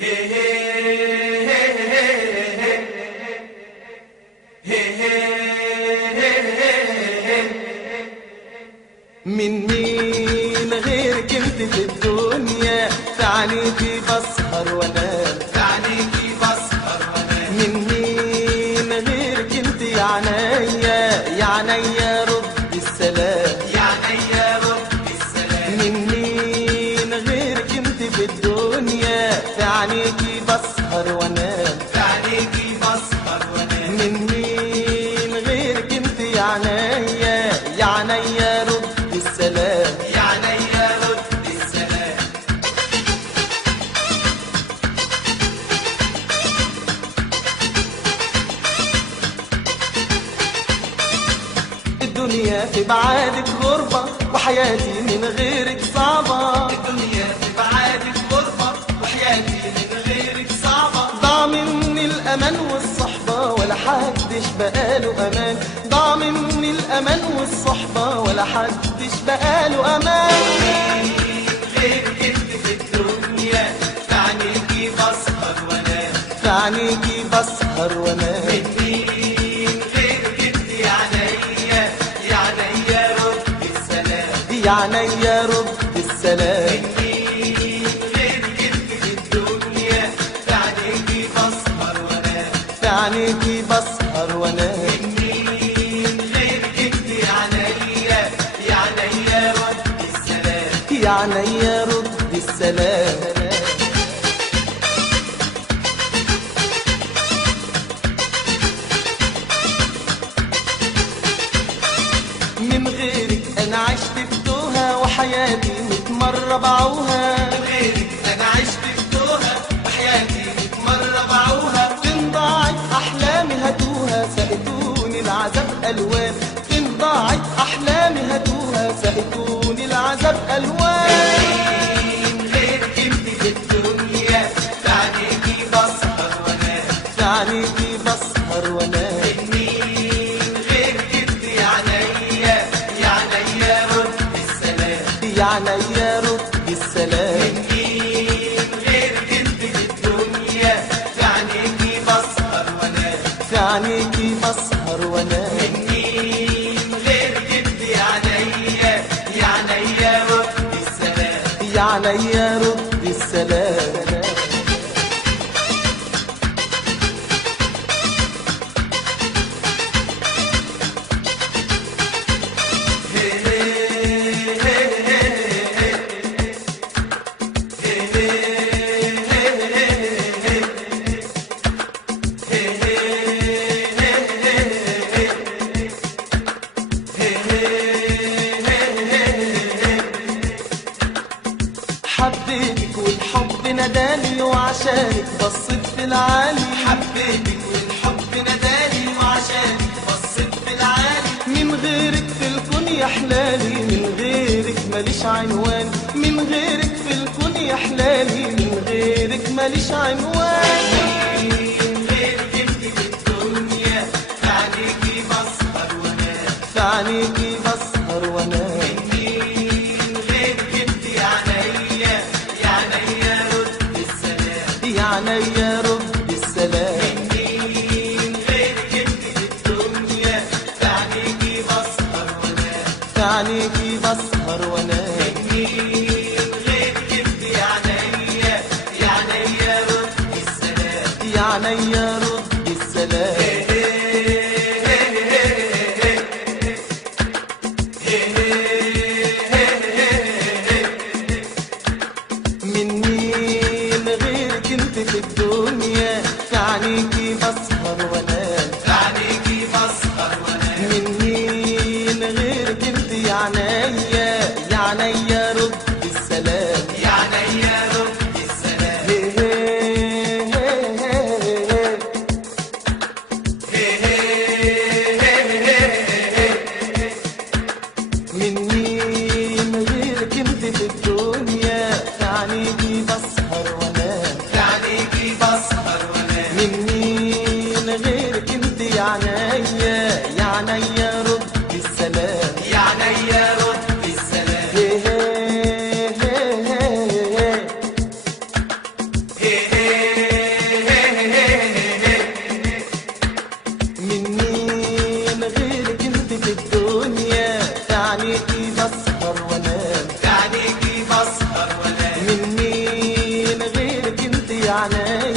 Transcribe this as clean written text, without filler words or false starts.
من مين غيرك انت في الدنيا؟ في عينيكي بسهر وانام، في عينيكي بسهر وانام. من مين غيرك انت يا عينيا؟ يا عينيا رد السلام، يا عينيا رد السلام. من مين غيرك انت في الدنيا؟ في عينيكي بسهر وانام، في عينيكي بسهر وانام. من مين غيرك انت يا عينيا؟ يا عينيا رد السلام، يا عينيا رد السلام. الدنيا في بعادك غربة وحياتي من غيرك صعبة، الدنيا في بعادك غربة وحياتي من غيرك صعبة. ضاع مني الأمان والصحبة ولا حدش بقاله أمان، ضاع مني الأمان والصحبة ولا حدش بقاله أمان. غيرك انت في الدنيا، في عينيكي بسهر وانام. في عينيكي بسهر وانام، من مين غيرك انت يا عينيا؟ يا عينيا رد السلام. يا عينيا رد السلام، مين غيرك انت في الدنيا؟ في عينيكي بسهر وانام. في عينيكي بسهر وانام، مين غيرك انت يا عينيا؟ يا عينيا رد السلام. يا عينيا رد السلام. من غيرك انا عشت في توهة وحياتي متمرة باعوها، غيرك انا عشت في توها وحياتي 100 مرة باعوها. فين ضاعت احلامي هاتوها سقتوني العذاب الوان، فين ضاعت احلامي هاتوها سقتوني العذاب الوان. غيرك انت في الدنيا، في عينيكي بسهر وانام. في عينيكي بسهر وانام، مين غيرك انت يا عينيا؟ يا عينيا رد السلام. يا عينيا رد السلام، مين غيرك انت في الدنيا؟ في عينيكي بسهر وانام. في عينيكي بسهر وانام، مين غيرك انت يا عينيا؟ يا عينيا رد السلام. يا عينيا رد السلام. حبيتك والحب نداني وعشانك بصيت في العالي، حبيتك والحب نداني وعشانك بصيت في العالي. من غيرك في الكون يا حلالي، من غيرك ماليش عنوان، من غيرك في الكون يا حلالي، من غيرك ماليش عنوان. غيرك انت في الدنيا، في عينيكي بسهر وانام. في عينيكي بسهر وانام، مين غيرك انت يا عينيا؟ يا عينيا رد السلام. يا عينيا رد السلام، مين غيرك انت في الدنيا؟ في عينيكي بسهر وانام. في عينيكي بسهر وانام، مين غيرك انت يا عينيا؟ يا عينيا رد السلام. يا عينيا رد السلام. من مين غيرك انت في الدنيا؟ في عينيكي بسهر وانام، في عينيكي بسهر وانام. من مين غيرك انت يا عينيا؟ يا عينيا رد السلام، يا عينيا رد السلام. من مين غيرك انت في الدنيا؟ في عينيكي بسهر وانام، في عينيكي بسهر من مين غيرك انت في الدنيا تعنيكي بسهر وانام تعنيكي بسهر وانام من مين غيرك انت يا عنايا